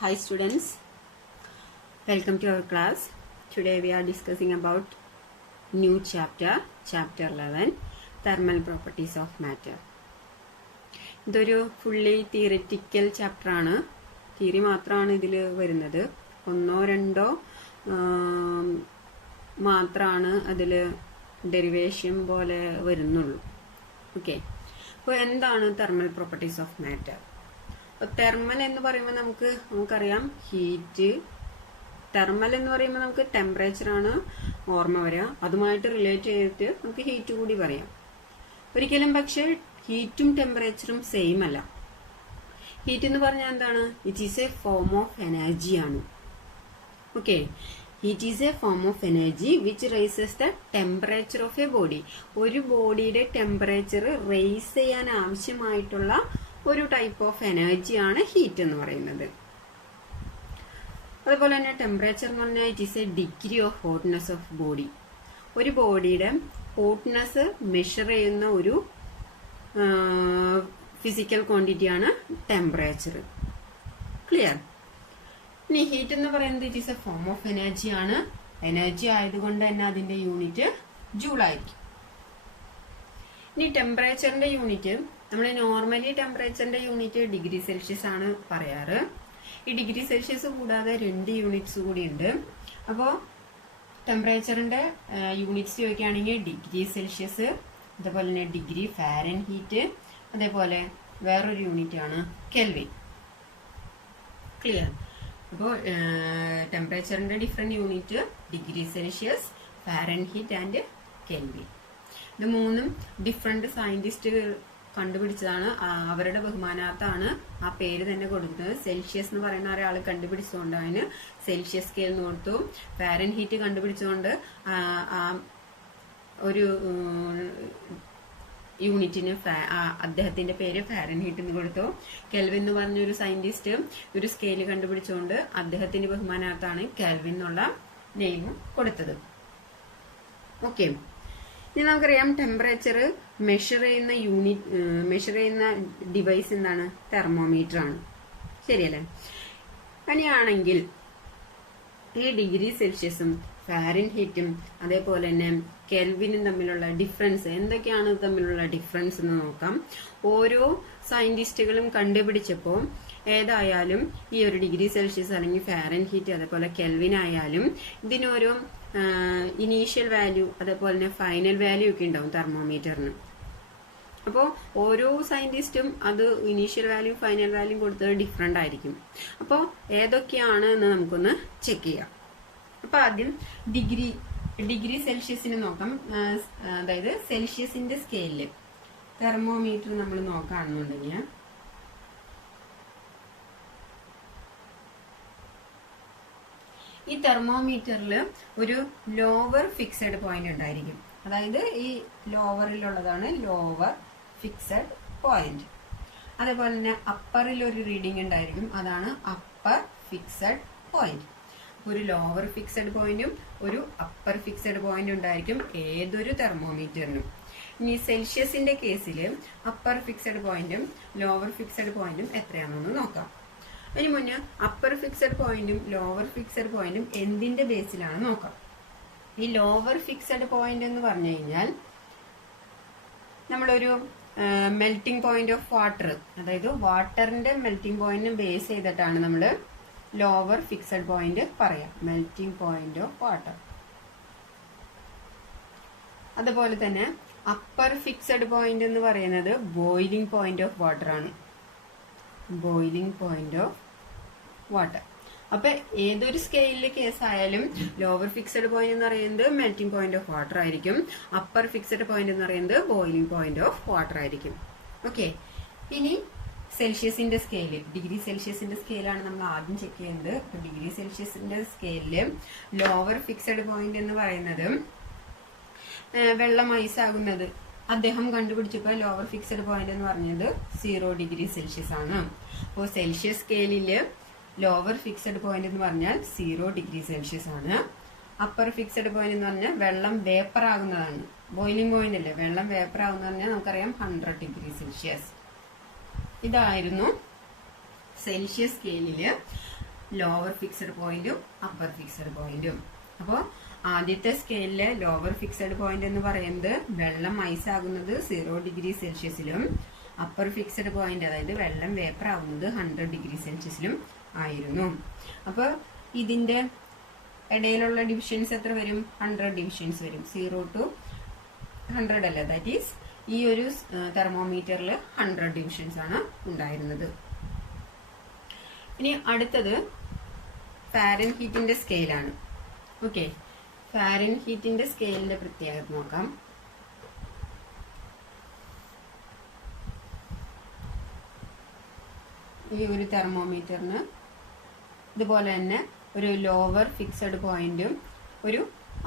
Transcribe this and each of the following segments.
Hi students, welcome to our class. Today we are discussing about new chapter 11, thermal properties of matter. ഇതൊരു fully theoretical chapter ആണ്. Theory മാത്രമാണ് ഇതിൽ വരുന്നത്. ഒന്നോ രണ്ടോ മാത്രമാണ് അതിൽ ഡെറിവേഷൻ പോലെ വരുന്നുള്ളൂ. ഓക്കെ, അപ്പോൾ എന്താണ് thermal properties of matter? Thermal എന്ന് പറയുമ്പോൾ നമുക്കറിയാം ഹീറ്റ്. തെർമൽ എന്ന് പറയുമ്പോൾ നമുക്ക് ടെമ്പറേച്ചർ ആണ് ഓർമ്മ വരിക. അതുമായിട്ട് റിലേറ്റ് ചെയ്തിട്ട് നമുക്ക് ഹീറ്റ് കൂടി പറയാം. ഒരിക്കലും പക്ഷെ ഹീറ്റും ടെമ്പറേച്ചറും സെയിം അല്ല. ഹീറ്റ് എന്ന് പറഞ്ഞാൽ എന്താണ്? It is a form of energy ആണ്. Okay, heat is a form of energy which rises the temperature of a body. ഒരു ബോഡിയുടെ ടെമ്പറേച്ചർ റൈസ് ചെയ്യാൻ ആവശ്യമായിട്ടുള്ള ഒരു ടൈപ്പ് ഓഫ് എനർജിയാണ് ഹീറ്റ് എന്ന് പറയുന്നത്. അതുപോലെ തന്നെ ടെമ്പറേച്ചർ എന്ന് പറഞ്ഞാൽ it is A degree of hotness of body. ഒരു ബോഡിയുടെ ഹോട്ട്നെസ് മെഷർ ചെയ്യുന്ന ഒരു ഫിസിക്കൽ ക്വാണ്ടിറ്റിയാണ് ടെമ്പറേച്ചർ. ക്ലിയർ? ഇനി ഹീറ്റ് എന്ന് പറയുന്നത് it is a form of energy ആണ്. എനർജി ആയതുകൊണ്ട് തന്നെ അതിന്റെ യൂണിറ്റ് ജൂൾ ആയിരിക്കും. ഇനി ടെമ്പറേച്ചറിന്റെ യൂണിറ്റ്, നമ്മൾ നോർമലി ടെമ്പറേച്ചറിന്റെ യൂണിറ്റ് ഡിഗ്രി സെൽഷ്യസ് ആണ് പറയാറ്. ഈ ഡിഗ്രി സെൽഷ്യസ് കൂടാതെ 2 യൂണിറ്റ്സ് കൂടി ഉണ്ട്. അപ്പോൾ ടെമ്പറേച്ചറിന്റെ യൂണിറ്റ്സ് ചോദിക്കുകയാണെങ്കിൽ ഡിഗ്രി സെൽഷ്യസ്, അതേപോലെ തന്നെ ഡിഗ്രി ഫാരൻഹീറ്റ്, അതേപോലെ വേറൊരു യൂണിറ്റ് ആണ് കെൽവിൻ. ക്ലിയർ? അപ്പോൾ ടെമ്പറേച്ചറിന്റെ different unit degree Celsius, Fahrenheit and Kelvin. ഇത് മൂന്നും ഡിഫറെന്റ് സയന്റിസ്റ്റുകൾ കണ്ടുപിടിച്ചതാണ്. അവരുടെ ബഹുമാനാർത്ഥാണ് ആ പേര് തന്നെ കൊടുക്കുന്നത്. സെൽഷ്യസ് എന്ന് പറയുന്ന ഒരാൾ കണ്ടുപിടിച്ചുകൊണ്ട് അതിന് സെൽഷ്യസ് സ്കെയിൽ എന്ന് കൊടുത്തു. ഫാരൻഹീറ്റ് കണ്ടുപിടിച്ചുകൊണ്ട് ഒരു യൂണിറ്റിന് അദ്ദേഹത്തിന്റെ പേര് ഫാരൻഹീറ്റ് എന്ന് കൊടുത്തു. കെൽവിൻ എന്ന് പറഞ്ഞ ഒരു സയന്റിസ്റ്റ് ഒരു സ്കെയിൽ കണ്ടുപിടിച്ചുകൊണ്ട് അദ്ദേഹത്തിന്റെ ബഹുമാനാർത്ഥാണ് കെൽവിൻ എന്നുള്ള നെയിം കൊടുത്തത്. ഓക്കെ, ഇനി നമുക്കറിയാം ടെമ്പറേച്ചർ മെഷർ ചെയ്യുന്ന ഡിവൈസ് എന്താണ്? തെർമോമീറ്റർ ആണ്. ശരിയല്ലേ? അങ്ങനെയാണെങ്കിൽ ഈ ഡിഗ്രി സെൽഷ്യസും ഫാരൻഹീറ്റും അതേപോലെ തന്നെ കെൽവിനും തമ്മിലുള്ള ഡിഫറൻസ് എന്തൊക്കെയാണ് തമ്മിലുള്ള ഡിഫറൻസ് എന്ന് നോക്കാം. ഓരോ സയന്റിസ്റ്റുകളും കണ്ടുപിടിച്ചപ്പോൾ ഏതായാലും ഈ ഒരു ഡിഗ്രി സെൽഷ്യസ് അല്ലെങ്കിൽ ഫാരൻഹീറ്റ് അതേപോലെ കെൽവിൻ ആയാലും ഇതിനോരോ ഇനീഷ്യൽ വാല്യൂ അതേപോലെ തന്നെ ഫൈനൽ വാല്യൂ ഒക്കെ ഉണ്ടാവും തെർമോമീറ്ററിന്. അപ്പോൾ ഓരോ സയന്റിസ്റ്റും അത് ഇനീഷ്യൽ വാല്യൂ ഫൈനൽ വാല്യൂ കൊടുത്തത് ഡിഫറെന്റ് ആയിരിക്കും. അപ്പോൾ ഏതൊക്കെയാണ് എന്ന് നമുക്കൊന്ന് ചെക്ക് ചെയ്യാം. അപ്പൊ ആദ്യം ഡിഗ്രി സെൽഷ്യസിന് നോക്കാം. അതായത് സെൽഷ്യസിന്റെ സ്കെയിലില് തെർമോമീറ്റർ നമ്മൾ നോക്കുകയാണെന്നുണ്ടെങ്കിൽ ഈ തെർമോമീറ്ററിൽ ഒരു ലോവർ ഫിക്സഡ് പോയിന്റ് ഉണ്ടായിരിക്കും. അതായത് ഈ ലോവറിലുള്ളതാണ് ലോവർ ഫിക്സഡ് പോയിന്റ്. അതേപോലെ തന്നെ അപ്പറിൽ ഒരു റീഡിംഗ് ഉണ്ടായിരിക്കും, അതാണ് അപ്പർ ഫിക്സഡ് പോയിന്റ്. ഒരു ലോവർ ഫിക്സഡ് പോയിന്റും ഒരു അപ്പർ ഫിക്സഡ് പോയിന്റും ഉണ്ടായിരിക്കും ഏതൊരു തെർമോമീറ്ററിനും. ഇനി സെൽഷ്യസിന്റെ കേസിൽ അപ്പർ ഫിക്സഡ് പോയിന്റും ലോവർ ഫിക്സഡ് പോയിന്റും എത്രയാണെന്ന് നോക്കാം. അതിന് മുന്നേ അപ്പർ ഫിക്സഡ് പോയിന്റും ലോവർ ഫിക്സഡ് പോയിന്റും എന്തിന്റെ ബേസിലാണ് നോക്കാം. ഈ ലോവർ ഫിക്സഡ് പോയിന്റ് എന്ന് പറഞ്ഞു കഴിഞ്ഞാൽ നമ്മളൊരു മെൽറ്റിംഗ് പോയിന്റ് ഓഫ് വാട്ടർ, അതായത് വാട്ടറിന്റെ മെൽറ്റിംഗ് പോയിന്റ് ബേസ് ചെയ്തിട്ടാണ് നമ്മൾ ലോവർ ഫിക്സഡ് പോയിന്റ് പറയാം. Melting point of water. അതുപോലെ തന്നെ അപ്പർ ഫിക്സഡ് പോയിന്റ് എന്ന് പറയുന്നത് ബോയിലിംഗ് പോയിന്റ് ഓഫ് വാട്ടർ ആണ്. Boiling point of water. അപ്പൊ ഏതൊരു സ്കെയിലിലെ കേസ് ആയാലും ലോവർ ഫിക്സഡ് പോയിന്റ് എന്ന് പറയുന്നത് മെൽറ്റിംഗ് പോയിന്റ് ഓഫ് വാട്ടർ ആയിരിക്കും. അപ്പർ ഫിക്സഡ് പോയിന്റ് എന്ന് പറയുന്നത് ബോയിലിംഗ് പോയിന്റ് ഓഫ് വാട്ടർ ആയിരിക്കും. ഓക്കെ, ഇനി സെൽഷ്യസിന്റെ സ്കെയില്, ഡിഗ്രി സെൽഷ്യസിന്റെ സ്കെയിലാണ് നമ്മൾ ആദ്യം ചെക്ക് ചെയ്യുന്നത്. അപ്പൊ ഡിഗ്രി സെൽഷ്യസിന്റെ സ്കെയിലില് ലോവർ ഫിക്സഡ് പോയിന്റ് എന്ന് പറയുന്നത് വെള്ളം ഐസാകുന്നത് അദ്ദേഹം കണ്ടുപിടിച്ചപ്പോൾ ലോവർ ഫിക്സഡ് പോയിന്റ് എന്ന് പറഞ്ഞത് 0 ഡിഗ്രി സെൽഷ്യസ് ആണ്. അപ്പോൾ സെൽഷ്യസ് സ്കെയിലില് ലോവർ ഫിക്സഡ് പോയിന്റ് എന്ന് പറഞ്ഞാൽ 0 ഡിഗ്രി സെൽഷ്യസ് ആണ്. അപ്പർ ഫിക്സഡ് പോയിന്റ് എന്ന് പറഞ്ഞാൽ വെള്ളം വേപ്പർ ആകുന്നതാണ്. ബോയിലിംഗ് പോയിന്റ് അല്ലേ, വെള്ളം വേപ്പർ ആകുന്ന പറഞ്ഞാൽ നമുക്കറിയാം 100 ഡിഗ്രി സെൽഷ്യസ്. ഇതായിരുന്നു സെൽഷ്യസ് സ്കെയിലില് ലോവർ ഫിക്സഡ് പോയിന്റും അപ്പർ ഫിക്സഡ് പോയിന്റും. അപ്പോൾ ആദ്യത്തെ സ്കെയിലിലെ ലോവർ ഫിക്സഡ് പോയിന്റ് എന്ന് പറയുന്നത് വെള്ളം ഐസ് ആകുന്നത് 0 ഡിഗ്രി സെൽഷ്യസിലും അപ്പർ ഫിക്സഡ് പോയിന്റ് അതായത് വെള്ളം വേപ്പർ ആകുന്നത് 100 ഡിഗ്രി സെൽഷ്യസിലും ആയിരുന്നു. അപ്പോൾ ഇതിന്റെ ഇടയിലുള്ള ഡിവിഷൻസ് എത്ര വരും? 100 ഡിവിഷൻസ് വരും. 0 to 100 അല്ല, ദാറ്റ് ഈസ് ഈ ഒരു തെർമോമീറ്ററിൽ 100 ഡിവിഷൻസ് ആണ് ഉണ്ടായിരുന്നത്. ഇനി അടുത്തത് ഫാരൻഹീറ്റിന്റെ സ്കെയിലാണ്. ഓക്കെ, ഫാരൻഹീറ്റിന്റെ സ്കെയിലിന്റെ പ്രത്യേകത നോക്കാം. ഈ ഒരു തെർമോമീറ്ററിന് ഇതുപോലെ തന്നെ ഒരു ലോവർ ഫിക്സഡ് പോയിന്റും ഒരു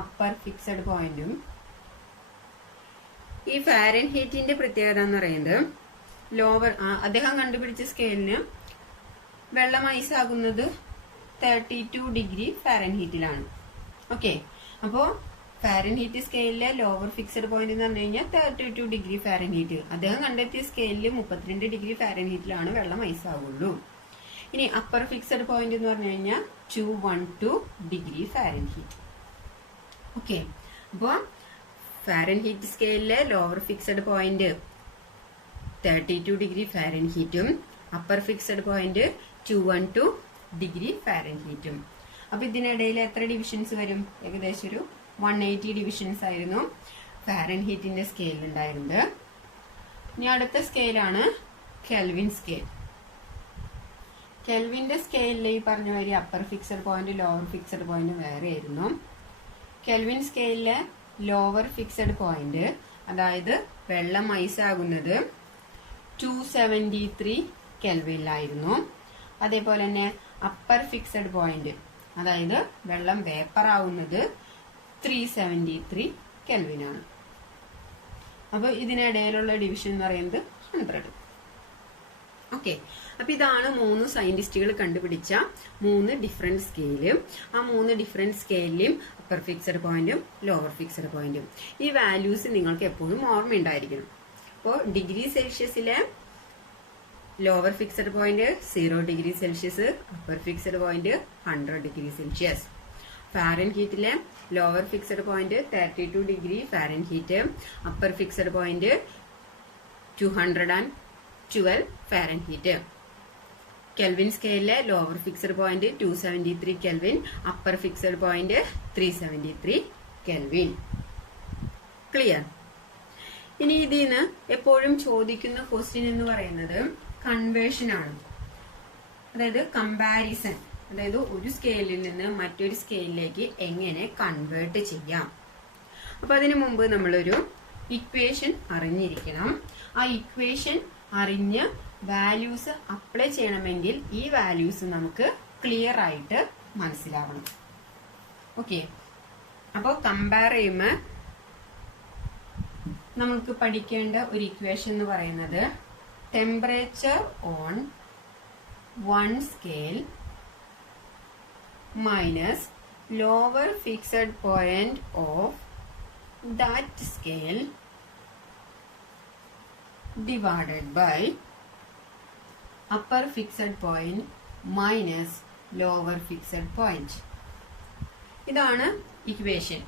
അപ്പർ ഫിക്സഡ് പോയിന്റും. ഈ ഫാരൻഹീറ്റിന്റെ പ്രത്യേകത എന്ന് പറയുന്നത് ലോവർ അദ്ദേഹം കണ്ടുപിടിച്ച സ്കെയിലിന് വെള്ളം ഐസ് ആകുന്നത് 32 ഡിഗ്രി ഫാരൻഹീറ്റിലാണ്. ഓക്കെ, അപ്പോ ഫാരൻഹീറ്റ് സ്കെയിലിലെ ലോവർ ഫിക്സഡ് പോയിന്റ് എന്ന് പറഞ്ഞു കഴിഞ്ഞാൽ 32 ഡിഗ്രി ഫാരൻഹീറ്റ്. അദ്ദേഹം കണ്ടെത്തിയ സ്കെയിലിൽ 32 ഡിഗ്രി ഫാരൻഹീറ്റിലാണ് വെള്ളം ഐസ് ആകുള്ളൂ. ഇനി അപ്പർ ഫിക്സഡ് പോയിന്റ് എന്ന് പറഞ്ഞു കഴിഞ്ഞാൽ 212 ഡിഗ്രി ഫാരൻഹീറ്റ്. ഓക്കെ, അപ്പോ ഫാരൻഹീറ്റ് സ്കെയിലിലെ ലോവർ ഫിക്സഡ് പോയിന്റ് 32 ഡിഗ്രി ഫാരൻഹീറ്റും അപ്പർ ഫിക്സഡ് പോയിന്റ് 212 ഡിഗ്രി ഫാരൻഹീറ്റും. അപ്പൊ ഇതിനിടയിൽ എത്ര ഡിവിഷൻസ് വരും? ഏകദേശം ഒരു 180 ഡിവിഷൻസ് ആയിരുന്നു ഫാരൻഹീറ്റിന്റെ സ്കെയിൽ ഉണ്ടായിരുന്നത്. ഇനി അടുത്ത സ്കെയിലാണ് കെൽവിൻ സ്കെയിൽ. കെൽവിന്റെ സ്കെയിലിൽ ഈ പറഞ്ഞ മാതിരി upper fixed point lower fixed point വേറെ ആയിരുന്നു. കെൽവിൻ സ്കെയിലിലെ ലോവർ ഫിക്സഡ് പോയിന്റ് അതായത് വെള്ളം ഐസ് ആകുന്നത് 273 കെൽവിനിലായിരുന്നു. അതേപോലെ തന്നെ അപ്പർ ഫിക്സഡ് പോയിന്റ് അതായത് വെള്ളം വേപ്പർ ആവുന്നത് 373 കെൽവിനാണ്. അപ്പൊ ഇതിനിടയിലുള്ള ഡിവിഷൻ എന്ന് പറയുന്നത് 100. ഓക്കെ, അപ്പൊ ഇതാണ് 3 സയന്റിസ്റ്റുകൾ കണ്ടുപിടിച്ച 3 ഡിഫറെന്റ് സ്കെയില്. ആ 3 ഡിഫറെന്റ് സ്കെയിലും അപ്പർ ഫിക്സഡ് പോയിന്റും ലോവർ ഫിക്സഡ് പോയിന്റും. ഈ വാല്യൂസ് നിങ്ങൾക്ക് എപ്പോഴും ഓർമ്മയുണ്ടായിരിക്കണം. അപ്പോൾ ഡിഗ്രി സെൽഷ്യസിലെ lower fixed point 0 degree Celsius, upper fixed point 100 degree Celsius. ഫാരൻഹീറ്റിലെ lower fixed point 32 degree Fahrenheit, upper fixed point 212 Fahrenheit. Kelvin സ്കെയിലിലെ lower fixed point 273 Kelvin, upper fixed point 373 Kelvin. Clear? ഇനി ഇതിന്ന് എപ്പോഴും ചോദിക്കുന്ന ക്വസ്റ്റ്യൻ എന്ന് പറയുന്നത് conversion ആണ്. അതായത് കമ്പാരിസൺ, അതായത് ഒരു സ്കെയിലിൽ നിന്ന് മറ്റൊരു സ്കെയിലിലേക്ക് എങ്ങനെ കൺവേർട്ട് ചെയ്യാം. അപ്പൊ അതിനു മുമ്പ് നമ്മളൊരു ഇക്വേഷൻ അറിഞ്ഞിരിക്കണം. ആ ഇക്വേഷൻ അറിഞ്ഞ് വാല്യൂസ് അപ്ലൈ ചെയ്യണമെങ്കിൽ ഈ വാല്യൂസ് നമുക്ക് ക്ലിയർ ആയിട്ട് മനസ്സിലാവണം. ഓക്കെ, അപ്പോൾ കമ്പയർ ചെയ്യുമ്പോൾ നമുക്ക് പഠിക്കേണ്ട ഒരു ഇക്വേഷൻ എന്ന് പറയുന്നത് temperature on 1 scale minus lower fixed point of that scale divided by upper fixed point minus lower fixed point. ഇതാണ് ഇക്വേഷൻ.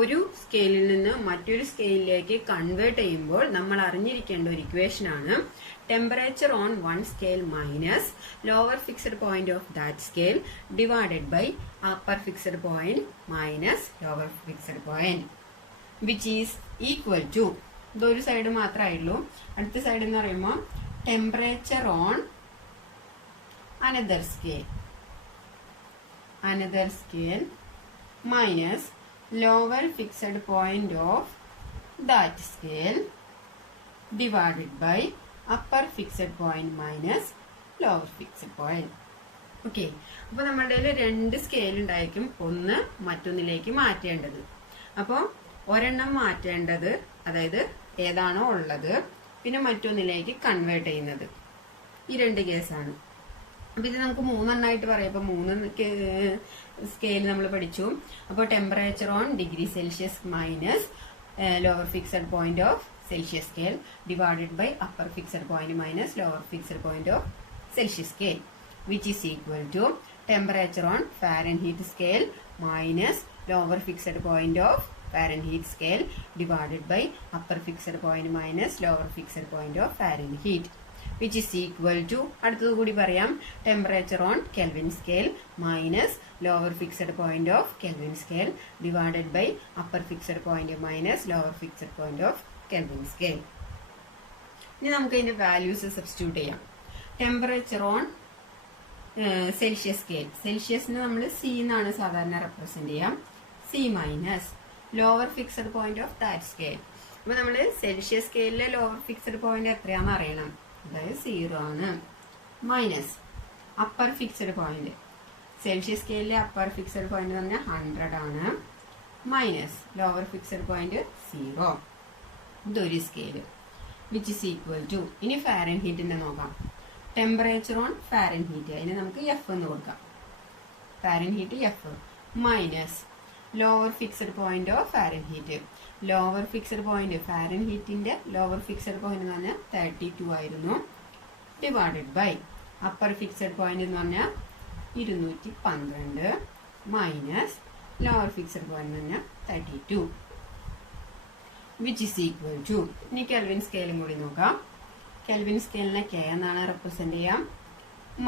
ഒരു സ്കെയിലിൽ നിന്ന് മറ്റൊരു സ്കെയിലിലേക്ക് കൺവേർട്ട് ചെയ്യുമ്പോൾ നമ്മൾ അറിഞ്ഞിരിക്കേണ്ട ഒരു ഇക്വേഷൻ ആണ് temperature on 1 scale minus lower fixed point of that scale divided by upper fixed point minus lower fixed point which is equal to, ഇതൊരു സൈഡ് മാത്രമായുള്ളൂ. അടുത്ത സൈഡ് എന്ന് പറയുമ്പോൾ temperature on another scale minus lower fixed point of that scale divided by upper fixed point minus lower fixed point. Okay, അപ്പൊ നമ്മുടെ രണ്ട് scale ഉണ്ടായിരിക്കും, ഒന്ന് മറ്റൊന്നിലേക്ക് മാറ്റേണ്ടത്. അപ്പോൾ ഒരെണ്ണം മാറ്റേണ്ടത് അതായത് ഏതാണോ ഉള്ളത്, പിന്നെ മറ്റൊന്നിലേക്ക് കൺവേർട്ട് ചെയ്യുന്നത്. ഈ രണ്ട് കേസാണ്. അപ്പൊ ഇത് നമുക്ക് 3 എണ്ണമായിട്ട് പറയാം. അപ്പൊ 3 സ്കെയിൽ നമ്മൾ പഠിച്ചു. അപ്പോൾ temperature on degree Celsius minus lower fixed point of Celsius scale divided by upper fixed point minus lower fixed point of Celsius scale which is equal to temperature on Fahrenheit scale minus lower fixed point of Fahrenheit scale divided by upper fixed point minus lower fixed point of Fahrenheit which is equal to അടുത്തത് കൂടി പറയാം temperature on Kelvin scale minus lower fixed point of Kelvin scale divided by upper fixed point minus lower fixed point of Kelvin scale. ഇനി നമുക്ക് ഇതിന്റെ values substitute ചെയ്യാം. Temperature on Celsius scale, സെൽഷ്യസിന് നമ്മൾ C എന്നാണ് സാധാരണ റെപ്രസെന്റ് ചെയ്യാം. C minus lower fixed point of that scale. അപ്പൊ നമ്മൾ സെൽഷ്യസ് സ്കെയിലിലെ ലോവർ ഫിക്സഡ് പോയിന്റ് എത്രയാണെന്ന് അറിയണം, അതായത് 0 ആണ്. Minus upper fixed point, Celsius സ്കെയിലിലെ അപ്പർ ഫിക്സഡ് പോയിന്റ് എന്ന് പറഞ്ഞാൽ 100 ആണ്. Minus lower fixed point 0. ഇതൊരു scale which is equal to. ഇനി ഫാരൻഹീറ്റിന്റെ നോക്കാം. ടെമ്പറേച്ചർ ഓൺ ഫാരൻഹീറ്റ്, അതിന് നമുക്ക് എഫ് എന്ന് കൊടുക്കാം. Fahrenheit F minus lower fixed point of Fahrenheit. Lower fixed point ഫാരൻഹീറ്റിന്റെ ലോവർ ഫിക്സഡ് പോയിന്റ് എന്ന് പറഞ്ഞാൽ 32 ആയിരുന്നു. Divided by upper fixed point എന്ന് പറഞ്ഞാൽ 212 മൈനസ് ലോവർ ഫിക്സഡ് പോയിന്റ് എന്ന് പറഞ്ഞാൽ 32 വിച്ച് ഇസ് ഈക്വൽ ടു. ഇനി കെൽവിൻ സ്കെയിലും കൂടി നോക്കാം. കെൽവിൻ സ്കെയിലിനെ കെ എന്നാണ് റെപ്രസെന്റ് ചെയ്യാം.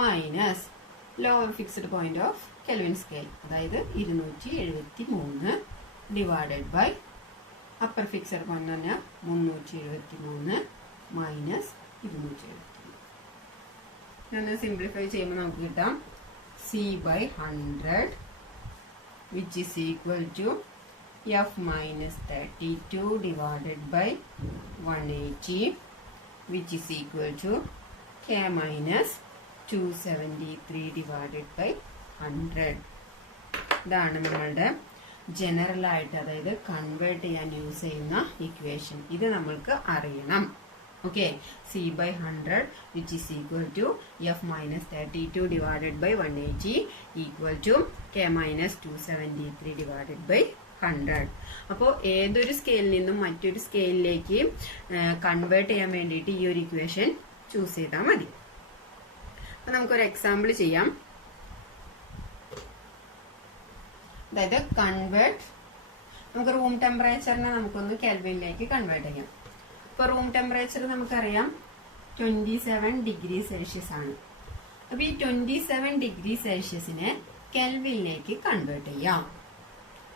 Minus lower fixed point of Kelvin scale, അതായത് 273 divided by upper fixed point എന്ന് പറഞ്ഞാൽ 373 മൈനസ് 273. ഇതൊന്ന് സിംപ്ലിഫൈ ചെയ്യുമ്പോൾ നമുക്ക് കിട്ടാം C/100 which is equal to F minus 32 divided by 180 which is equal to K minus 273 divided by 100. ഇതാണ് നമ്മളുടെ general ആയിട്ട്, അതായത് കൺവേർട്ട് ചെയ്യാൻ യൂസ് ചെയ്യുന്ന ഇക്വേഷൻ. ഇത് നമ്മൾക്ക് അറിയണം. Okay, C/100 which is equal to F minus 32 divided by 180 equal to K minus 273 divided by 100. അപ്പോൾ ഏതൊരു സ്കെയിലിൽ നിന്നും മറ്റൊരു സ്കെയിലിലേക്ക് കൺവേർട്ട് ചെയ്യാൻ വേണ്ടിയിട്ട് ഈ ഒരു ഇക്വേഷൻ ചൂസ് ചെയ്താൽ മതി. അപ്പൊ നമുക്കൊരു എക്സാമ്പിൾ ചെയ്യാം. അതായത് കൺവേർട്ട്, നമുക്ക് റൂം ടെമ്പറേച്ചറിനെ നമുക്കൊന്ന് കെൽവിനിലേക്ക് കൺവേർട്ട് ചെയ്യാം. ഇപ്പൊ റൂം ടെമ്പറേച്ചർ നമുക്കറിയാം 27 ഡിഗ്രി സെൽഷ്യസ് ആണ്. അപ്പൊ ഈ 27 ഡിഗ്രി സെൽഷ്യസിനെ കെൽവിനിലേക്ക് കൺവേർട്ട് ചെയ്യാം.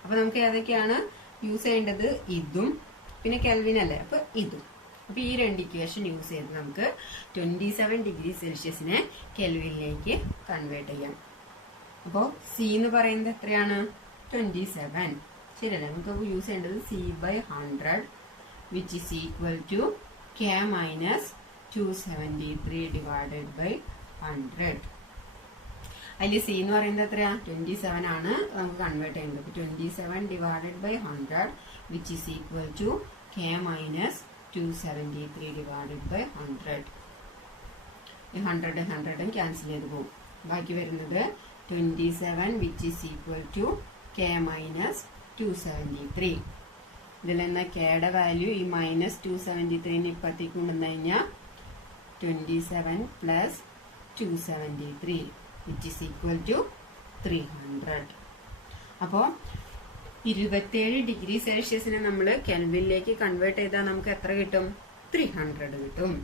അപ്പൊ നമുക്ക് ഏതൊക്കെയാണ് യൂസ് ചെയ്യേണ്ടത്? ഇതും പിന്നെ കെൽവിൻ അല്ലേ, അപ്പൊ ഇതും. അപ്പൊ ഈ രണ്ട് ഇക്വേഷൻ യൂസ് ചെയ്ത് നമുക്ക് 27 ഡിഗ്രി സെൽഷ്യസിനെ കെൽവിനിലേക്ക് കൺവേർട്ട് ചെയ്യാം. അപ്പോ സി എന്ന് പറയുന്നത് എത്രയാണ്? 27. ശരിയല്ലേ? നമുക്ക് യൂസ് ചെയ്യേണ്ടത് C/100 which is equal to K minus 273 divided by 100. അതിൽ സി എന്ന് പറയുന്നത് എത്രയാ? 27 ആണ് നമുക്ക് കൺവേർട്ട് ചെയ്യേണ്ടത്. 27 divided by 100 which is equal to K minus 273 divided by 100. ഈ 100 ക്യാൻസൽ ചെയ്ത് പോകും. ബാക്കി വരുന്നത് 27 which is equal to K minus 273. ഇതിൽ നിന്ന് കെയുടെ വാല്യൂ ഈ മൈനസ് 273 ഇപ്പത്തേക്ക് കൊണ്ടുവന്നു കഴിഞ്ഞാൽ 27 plus 273 which is equal to 300. അപ്പോൾ 27 ഡിഗ്രി സെൽഷ്യസിനെ നമ്മൾ കെൽവിനിലേക്ക് കൺവേർട്ട് ചെയ്താൽ നമുക്ക് എത്ര കിട്ടും? 300 കിട്ടും.